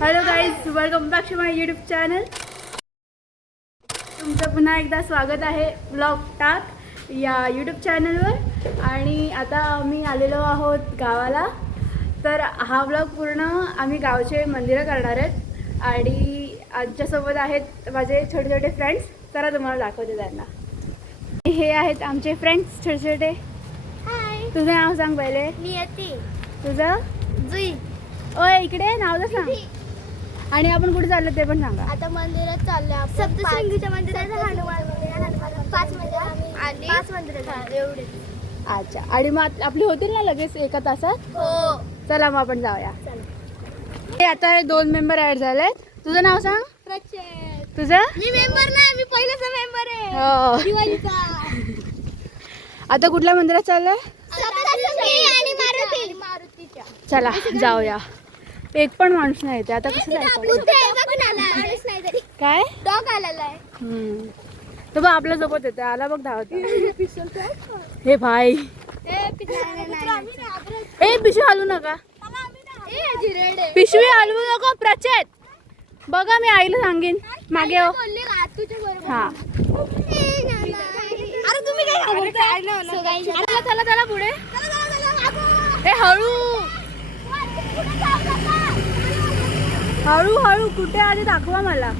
Hello guys, welcome back to my YouTube channel. तुमचं पुन्हा एकदा स्वागत आहे ब्लॉग टाक या यूट्यूब चॅनलवर. आणि आता आम्ही आलेलो आहोत गावाला. तर हा ब्लॉग पूर्ण आम्ही गावचे मंदिरं करणार आहेत. आणि आमच्यासोबत आहेत माझे छोटे छोटे फ्रेंड्स. चला तुम्हाला दाखवते त्यांना. हे आहेत आमचे फ्रेंड्स छोटे छोटे. हाय, तुझं नाव सांग पहिले. नियती. तुझं? जुई. ओय, इकडे नाव तर सांग. आणि आपण कुठे चाललो ते पण सांगा. आता मंदिरात चाललो आपण. सप्तशृंगीच्या मंदिरात, हनुमान मंदिरात, 5 मंदिर आणि 5 मंदिर एवढे. अच्छा, आणि मग आपली होतील ना लगेच एका तासात? हो. चला मग आपण जाऊया. हे आता हे 2 मेंबर ऍड झालेत. तुझं नाव सांग. प्रचेत. तुझं? मी मेंबर नाही, मी पहिलाचा मेंबर आहे. हो. दिवाळीचा. आता कुठल्या मंदिरात चाललंय? सप्तशृंगी आणि मारुतीच्या. चला जाऊया. एक पण माणूस नाही येते आता. कसं जायचं? काय डॉग आलेला आहे. तो बघ आपल्या सोबत येते. आला बघ धावत. हे भाई, ए पिशवी हलवू नका. पिशवी हलवू नको प्रचेत. बघा मी आईला सांगेन मागे हो. हा, चला चला पुढे. ए हळू हळू हळू. कुठे आधी दाखवा मला.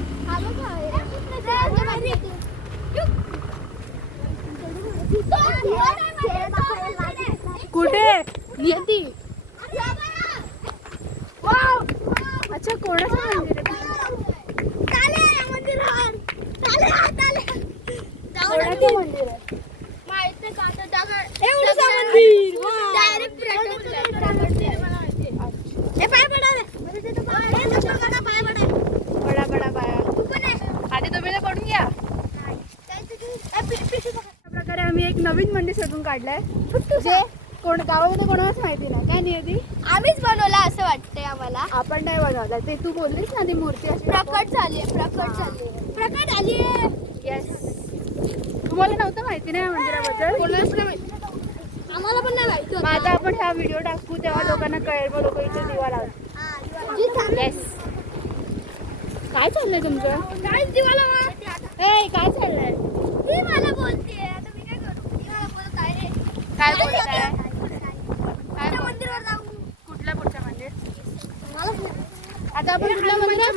कुठे येती? अच्छा, कोणाचं मंदिर आहे? कोणाचं मंदिर आहे? बडा बडा बाया. आधी तुम्ही तर पडून घ्या. प्रकारे आम्ही एक नवीन मंदिर शोधून काढलंय जे कोण गावामध्ये कोणालाच माहिती नाही. काय नियती? आम्हीच बनवला असं वाटतंय आम्हाला. आपण नाही बनवलं. ते तू बोललीस ना ती मूर्ती अशी प्रकट झाली आहे. येस. तुम्हाला नव्हतं माहिती नाही मंदिराबद्दल? आम्हाला पण नाही माहिती. मग आता आपण हा व्हिडिओ टाकू तेव्हा लोकांना कळेल. मग लोक इथे दिवा लावतात. येस. काय चाललंय तुमचं? काय दिवाला ए, काय चाललंय? ती मला बोलते. आता मी काय करू? ती मला बोलत आहे. काय बोलताय? काय मंदिरावर जाऊ? कुठलं पुढचं मंदिर? आता आपण कुठल्या मंदिरात?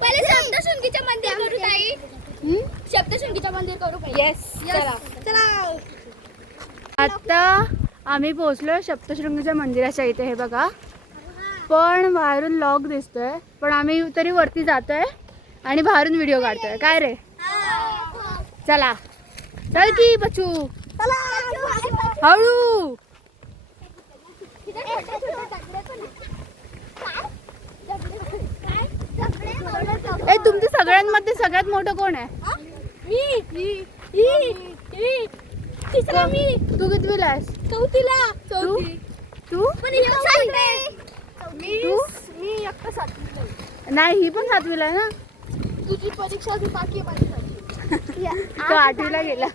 पहिले सप्तशृंगीचं मंदिर करू ताई. सप्तशृंगीचं मंदिर करू पहिले. येस, चला. चला. आता आम्ही पोहोचलो सप्तशृंगीच्या मंदिराच्या इथे. हे बघा, पण बाहेरून लॉक दिसतोय. पण आम्ही तरी वरती जातोय आणि बाहेरून व्हिडिओ काढतोय. काय रे? चला चल की बचू. हळू. ए, तुमच्या सगळ्यांमध्ये सगळ्यात मोठं कोण आहे? तिसरा मी. तू कितवीला आहेस? चौथीला. तू? तू? मी एकटा 7वीला आहे. नाही, ही पण 7वीला आहे ना. तुझी परीक्षा अजून बाकी आहे माझ्यासाठी. तो 8वीला गेला.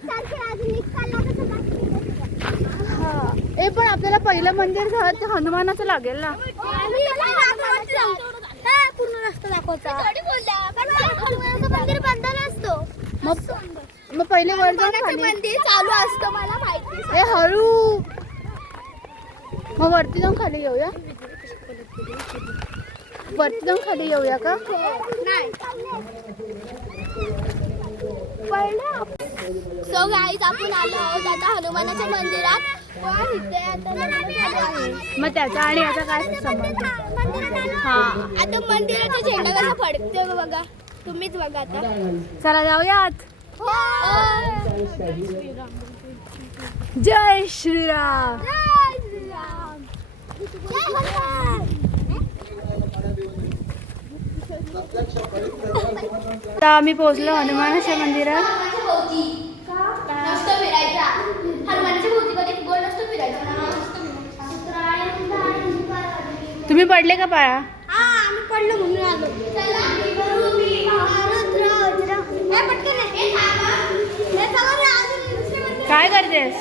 हा. ए, पण आपल्याला पहिलं मंदिर झालं तर हनुमानाचं लागेल ना. पूर्ण रस्ता दाखवता. मंदिर बंद नसतो. मग पहिले वर जाऊन खाली. मंदिर चालू असतं मला माहिती. ए हळू. मग वरती जाऊन खाली येऊया. वरती जाऊन खाली येऊया का? नाही. सो गाईज, आपण आलो आहोत आता हनुमानाच्या मंदिरात. मग त्याचा आणि याचा काय संबंध? हा, आता मंदिराचा झेंडा कसा फडकते बघा. तुम्हीच बघा आता. चला जाऊयात. जय श्रीराम. आता आम्ही पोहोचलो हनुमानाच्या मंदिरात. तुम्ही पडले का पाया? आम्ही पडलो म्हणून आलो. काय करतेस?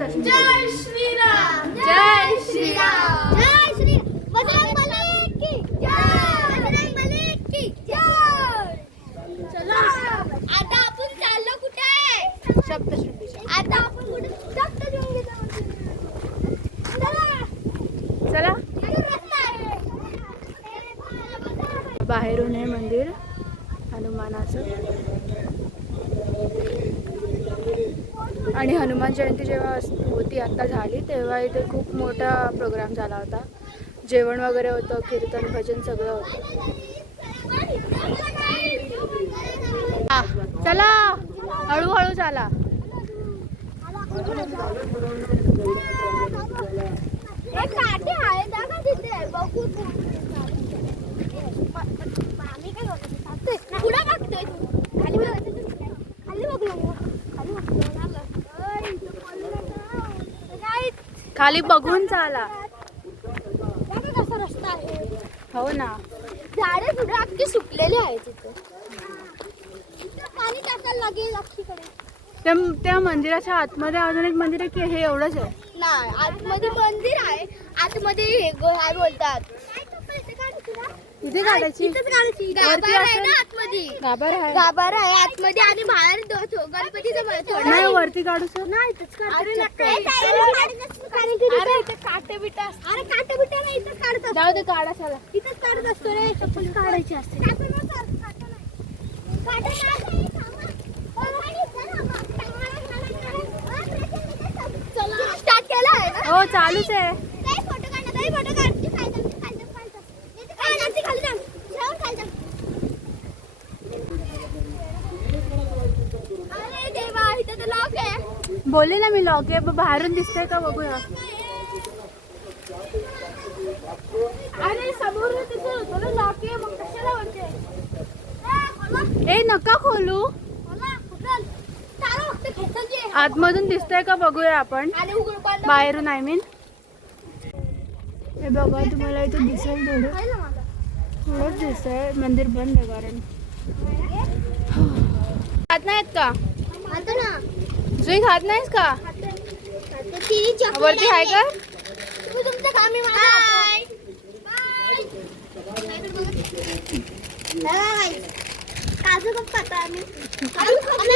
दर्शन जय श्रीराम जय श्रीराम. जय श्री बजरंगबली की जय बजरंगबली की जय. चला आता आपण चाललो कुठे? सप्तशृंगीच्या. आता आपण कुठे? सप्तशृंगीच्या चला चला. इकडे रस्ता आहे. बाहेरून हे मंदिर हनुमानाचं. आणि हनुमान जयंती जेव्हा होती आत्ता झाली तेव्हा इथे खूप मोठा प्रोग्राम झाला होता. जेवण वगैरे होतं, कीर्तन भजन सगळं होतं. चला हळूहळू चाला. एक काठी आहे ना का तिथे बघू तू. आम्ही काय करतो? पुढे बघतोय तू. खाली बघ. खाली बघ ना. खाली बघ. खाली बघून चाला. कसा रस्ता आहे. हो ना. झाडे पुढे अख्खी सुकलेली आहे तिथे. पाणी टाकायला लागेल अख्खीकडे. त्या मंदिराच्या आतमध्ये अजून एक मंदिर आहे की हे एवढंच आहे? नाही आतमध्ये मंदिर आहे. आतमध्ये हे काय बोलतात इथे काढायची. इथेच काढायची. गाभारा आहे ना आतमध्ये. गाभार आहे. गाभारा आहे आतमध्ये आणि बाहेर गणपतीचं नाही वरती काढू सर. नाही इथेच काढतात. अरे इथे काटे बिटा. अरे काटे बिटा नाही इथेच काढतात. जाऊ दे काढा चला. इथेच काढत असतो रे. चप्पल काढायची असते. स्टार्ट केला आहे ना? हो चालूच आहे. फोटो काढ. खाली जा. खाली जा. अरे देवा इथे तर लॉक आहे. बोलले ना मी लॉक आहे. बाहेरून दिसतंय का बघूया. अरे समोर तिथे होतो ना लॉक आहे. मग कशाला म्हणते? ए नका खोलू. आतमधून दिसतंय का बघूया आपण. बाहेरून आय मीन. हे बघा तुम्हाला इथं दिसेल थोडंच दिसतंय. मंदिर बंद आहे कारण. खात नाहीत का? जुई खात नाहीस का? वरती आहे का? तुमचं कामी काजू कप खाता आम्ही.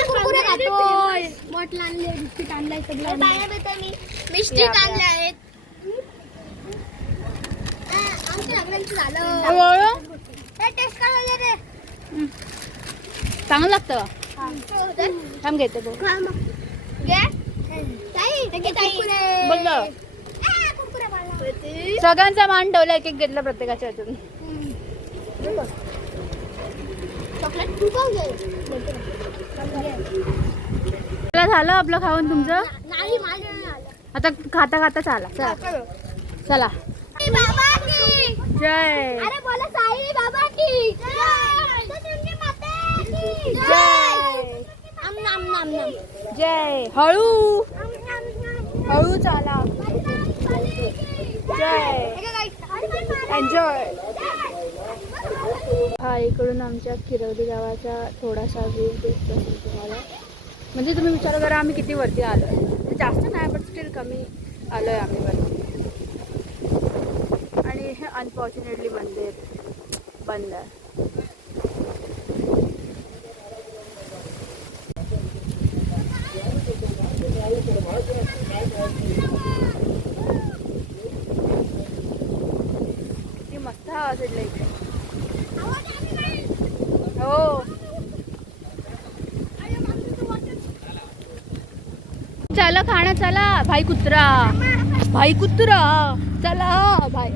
कुरकुरे खातोय. बॉटल आणले, बिस्किट आणलाय सगळं. मिस्टिक आणले आहेत. आमच्या लग्नाचं झालं. टेस्ट काय रे? चांगलं लागतं का? थांब घेते बघ. बघ सगळ्यांचा मान ठेवला. एक एक घेतला प्रत्येकाच्या हातून. झालं आपलं खाऊन तुमचं. आता खाता खाता चाला. चला. जय. अरे बोला साई बाबा की जय. हळू हळू चाला. जय. एन्जॉय. हा इकडून आमच्या किरवली गावाचा थोडासा व्ह्यू दिसतो असेल तुम्हाला. म्हणजे तुम्ही विचार करा आम्ही किती वरती आलो आहे. जास्त नाही पण स्टील कमी आलो आहे आम्ही वरती. आणि हे अनफॉर्च्युनेटली मंदिर बंद आहे. किती मस्त आवाज येतला इकडे. हो चला खाणं. चला भाई कुत्रा. भाई कुत्रा चला. भाई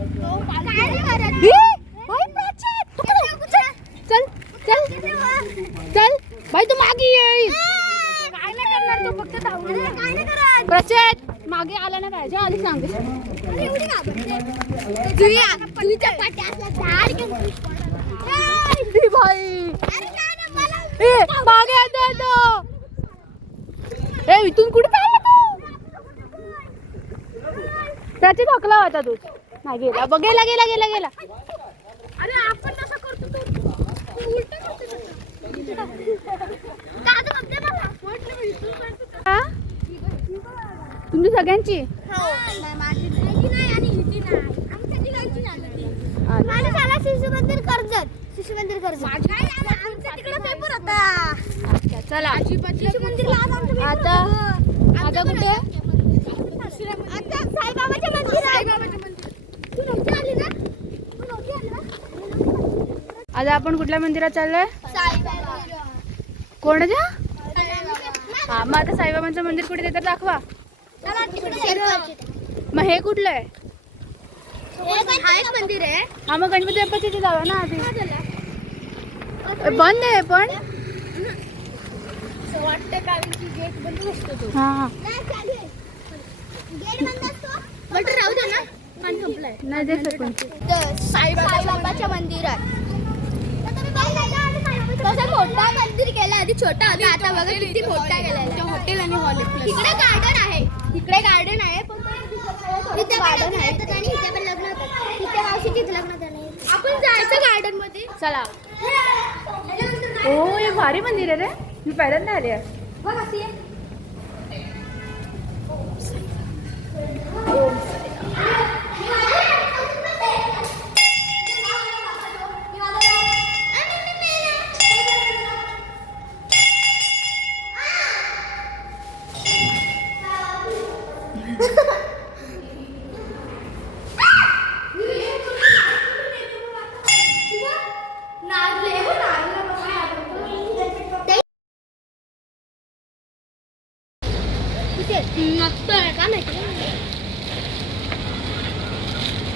चल चल चल. भाई तू मागे येईल. काय नाही करणार तो. फक्त धावणार. काय नाही करत. प्रचेत मागे आला ना पाहिजे. आधी सांगते. एवढी घाबरते. तुझ्या पाट्यातलं झाड घेऊन भाई अरे काय नाही मला. ए मागे येतो. ए इथून कुठे चालला तू? त्याची थकला होता तू. नाही गेला. बघ गेला गेला गेला गेला. अरे आपण तसं करतो. तू उलट करतो. दादा बघते बघा. हा? तुमची सगळ्यांची? माझी नाही आणि हिची नाही. आमच्या तिघांची नाही. माझं झालं शिशु मंदिर कर्जत. शिशु मंदिर कर्जत. आमच्या तिकडे पेपर होता. अच्छा चला शिशु मंदिरला आज आमचं पेपर आता होतं. आता कुठे? आता साईबाबाच्या मंदिर. तू नव्हती आली ना? आता आपण कुठल्या मंदिरात चाललोय? साईबाबा. कोणाच्या? हा मग आता साईबाबांचं मंदिर कुठे ते तर दाखवा. चला तिकडे. मग हे कुठलं आहे? हा एक मंदिर आहे. हा मग गणपती बाप्पा तिथे जाऊया ना आधी. बंद आहे पण. वाटतं कारण की गेट बंद असतो तो. हा गेट बंद असतो. बट राहू दे ना. पाणी संपलंय. नाही दे फेकून. साईबाबाच्या मंदिरात तसं मोठा मंदिर केलं आधी छोटा होता आता बघा किती मोठा केलेला हॉटेल आणि हॉल तिकडे गार्डन आहे पण तिथे गार्डन आहे आणि इथे पण लग्न होतं तिथे मावशीचीच लग्न झालं आपण जायचं गार्डन मध्ये चला. हो हे भारी मंदिर आहे रे. मी पहिल्यांदा आले आहे. बघ अशी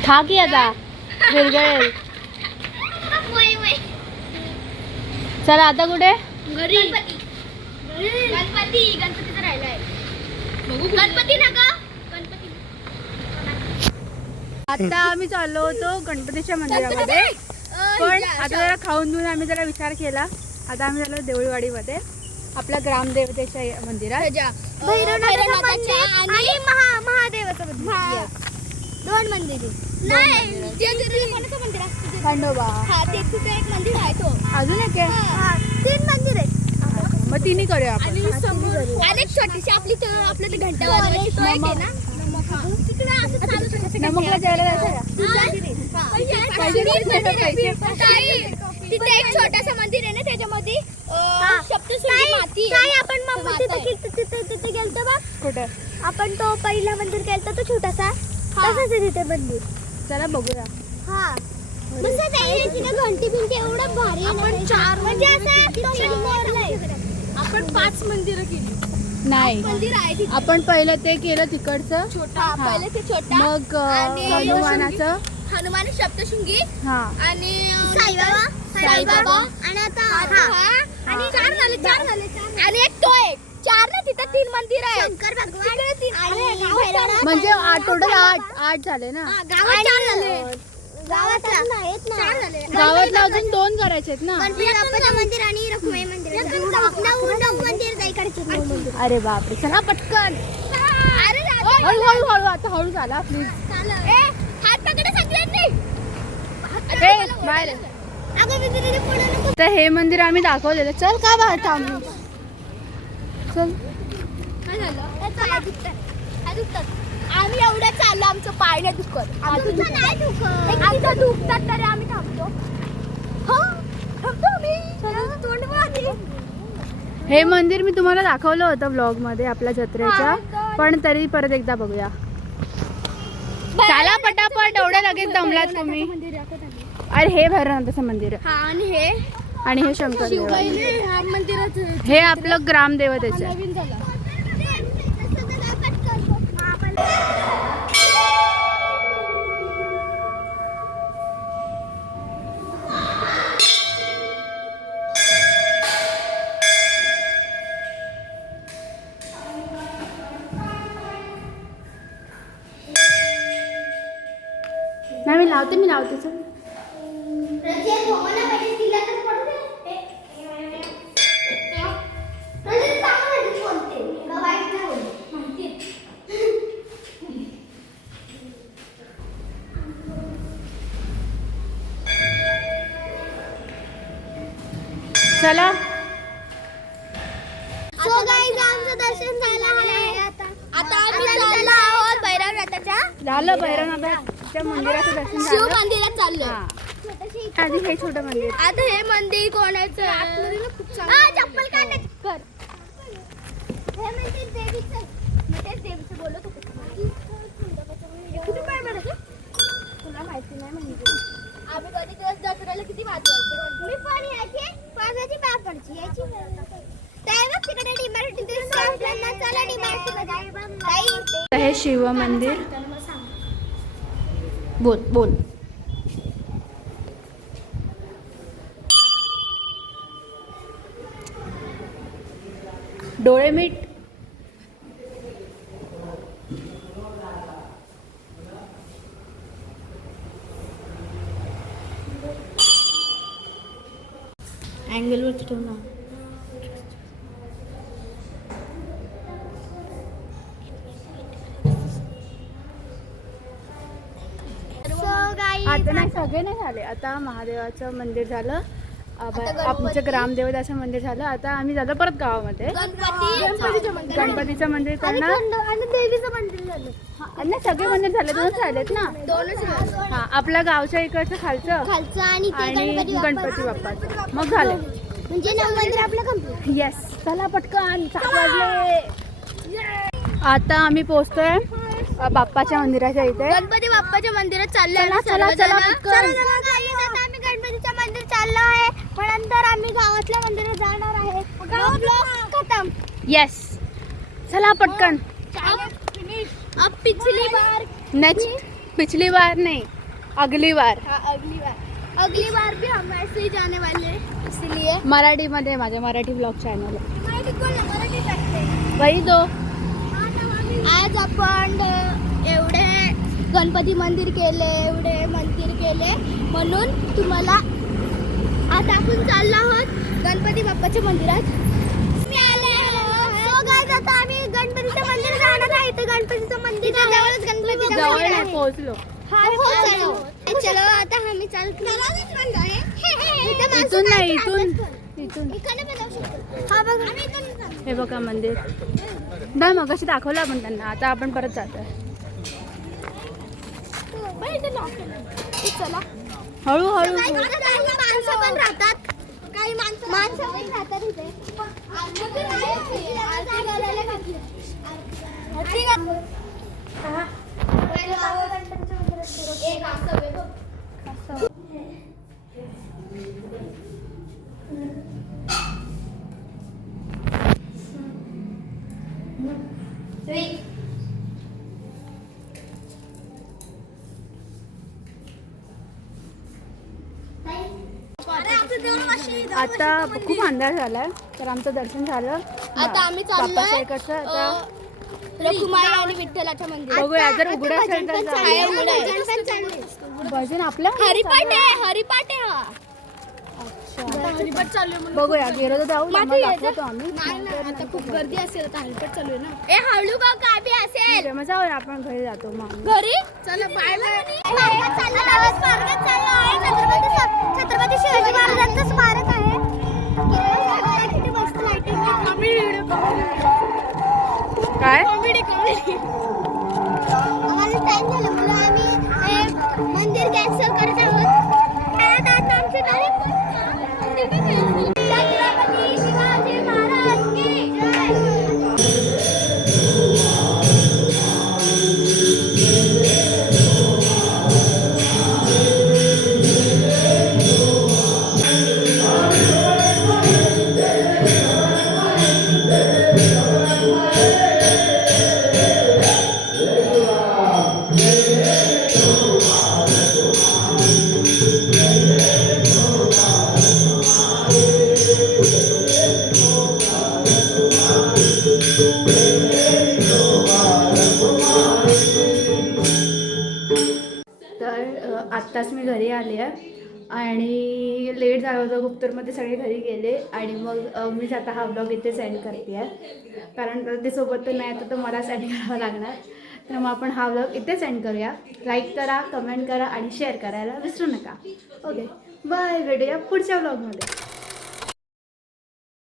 खा की आता विरगळेल. चला आता कुठे? गणपतीचं राहिलाय गणपती ना का गणपती. आता आम्ही चाललो होतो गणपतीच्या मंदिरामध्ये पण आता जरा खाऊन घेऊन आम्ही जरा विचार केला. आता आम्ही झालो देऊळवाडीमध्ये आपल्या ग्रामदेवतेच्या मंदिरात. भैरवनाथाच्या आणि महादेवाचं मंदिर. दोन मंदिर नाही कोणाचं मंदिर असतं खंडोबा. हा ते कुठे एक मंदिर आहे तो अजून एक आहे. 3 मंदिर आहेत. मग तिन्ही करूया आपण. आणि एक छोटीशी आपल्या ते घंटा वाजवायची तो एक आहे ना तिकडे असं चालू छोटंसं नमकला जायला जायचं तिथे एक छोटंसं मंदिर आहे ना त्याच्यामध्ये सप्तशृंगी माती आहे. आपण तिथे गेलतो बघ कुठे? आपण तो पहिला मंदिर केलता तो छोटासा तसंच आहे तिथे मंदिर. चला बघूया. हा मस्त आहे तिथे घंटी बिंटी एवढं भारी आपण 4 म्हणजे असं आपण 5 मंदिरं केली. नाही मंदिर आहे तिथे. आपण पहिलं ते केलं तिकडचं छोटा हा. पहिले ते छोटा मग आणि हनुमानाचं. हनुमान सप्तशृंगी हा आणि साईबाबा आणि आता आणि 4 झाले आणि एक तो एक 4 ना तिथे 3 मंदिर आहे. शंकर भगवान म्हणजे टोटल 8 झाले ना. गावात 4 झाले. गावातला अजून 2 करायचे आहेत ना. गणपती बाप्पाचं मंदिर आणि रखुमाई मंदिर 9 मंदिर जायकडचे. अरे बापरे चला पटकन. अरे हळू हळू हळू आता हळू झाला प्लीज. हात पकडा सगळ्यांनी. बाहेर. अगं मी तिथे पुढे नको. तर हे मंदिर आम्ही दाखवलेलं. चल का बाहेर थांबू. चल. काय झालं? पाय दुखतात. आम्ही एवढं चाललो आमचं पाय नाही दुखत. आमचं नाही दुखत. आमचं दुखतात तरी आम्ही थांबतो. हो थांबतो आम्ही. तोंड मारते. हे मंदिर मी तुम्हाला दाखवलं होतं व्लॉग मध्ये आपल्या जत्रेच्या पण तरी परत एकदा बघूया. चला पटापट एवढ्या लगेच दमलात तुम्ही. अरे हे भैरवनाथाचं मंदिर आहे आणि हे शंकर देव आहे. हे आपलं ग्रामदेवतेचं आहे. नाही मी लावते चल. चला. सो गाईज आमचं दर्शन झालं आहे. आता आम्ही झालं भैरवनाथाच्या मंदिराचं दर्शन शिव झालं. मंदिरात चाललोय. हा. आधी हे छोटं मंदिर. आता हे मंदिर कोणाचं हा चप्पल काढ कर. हे मंदिर देवीचं आहे. मी तेच देवीचं बोलत होते. किती पाय बरं तुला माहिती नाही म्हणजे आम्ही कधी दिवस दसऱ्याला किती वाजवायचो. मी पण यायची 5 पाय पडची यायची. त्यावेळेस तिकडे डीमार्ट चला डीमार्ट हे शिव मंदिर. बोल बोल. डोळे मीठ. अँगलवरती ठेव ना. आता नाही सगळे नाही झाले. आता महादेवाचं मंदिर झालं. आमचं ग्रामदेवताचं मंदिर झालं. आता आम्ही जातो परत गावामध्ये गणपतीचं मंदिर करणार. आणि देवीचं मंदिर झालं. नाही सगळे मंदिर झाले. दोनच झालेत ना. हा आपल्या गावच्या इकडचं खालचं आणि गणपती बाप्पा मग झाले. म्हणजे 9 मंदिर आपलं कंप्लीट. येस चला पटकन 7 वाजले. आता आम्ही पोहोचतोय बाप्पाच्या मंदिराच्या इथे. गणपती बाप्पाच्या मंदिरात चाललोय. चला पटकन. आम्ही गणपतीचं मंदिर चाललो आहे. पण नंतर आम्ही गावातल्या मंदिरात जाणार आहे. खतम. येस चला पटकन. अब पिछली बार नेक्स्ट पिछली बार नहीं अगली बार. अगली बार भी हम ऐसे ही जाने वाले हैं. इसलिए मराठीमध्ये माझ्या मराठी ब्लॉग चॅनल मराठी टाकते. वही दो. आज आपण एवढे गणपती मंदिर केले म्हणून तुम्हाला आज आपण चाललो आहोत गणपती बाप्पाच्या मंदिरात. आता आम्ही गणपतीचं मंदिर जाणार आहे. इथे गणपतीचं मंदिर जवळच गणपती जवळ नाही पोहोचलो. चलो आता आम्ही चालतो. इथून नाही इथून हा बघा हे बघा मंदिर. नाही मग कशी दाखवलं आपण त्यांना. आता आपण परत जातोय. चला हळूहळू. माणसं पण राहतात. काही माणसं पण राहतात इथे. आता खूप अंधार झालाय तर आमचं दर्शन झालं. आता आम्ही बाप्पाच्या इकडचं आता रखुमाई आणि विठ्ठलाच्या मंदिर. बघूया जर उघडं असेल तर भजन आपलं हरिपाठ आहे हा. हरिपाठ चालू आहे. बघूया गेलो तर जाऊ. दाखवतो आम्ही. आता खूप गर्दी असेल. आता हरिपाठ चालू आहे ना. ए हळू बघ काय बी असेल. मग जाऊया आपण घरी जातो मग. घरी चला बाय छत्रपती शिवाजी महाराजांचं स्मारक आहे. काय आम्हाला टाइम झाला म्हणून आम्ही हे मंदिर कॅन्सल करत आहोत. आता आमची तारीख छत्रपती शिवाजी महाराज की जय. आत्ताच मी घरी आले आहे आणि लेट झालं होतं खूप. तर मग ते सगळे घरी गेले आणि मग मीच आता हा ब्लॉग इथे सेंड करते आहे. कारण ते सोबत तर नाही तर मला सेंड करावं लागणार. तर मग आपण हा ब्लॉग इथे सेंड करूया. लाईक करा, कमेंट करा आणि शेअर करायला विसरू नका. Okay bye. भेटूया पुढच्या ब्लॉगमध्ये.